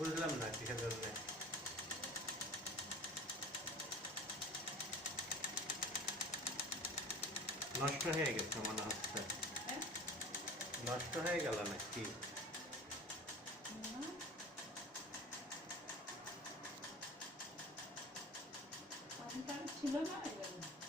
বুঝলাম না কিসের জন্য। নষ্ট হয়ে গেছে মনে হচ্ছে। হ্যাঁ? নষ্ট হয়ে গেল নাকি? না, পানি টানি ছিল না এই জন্য।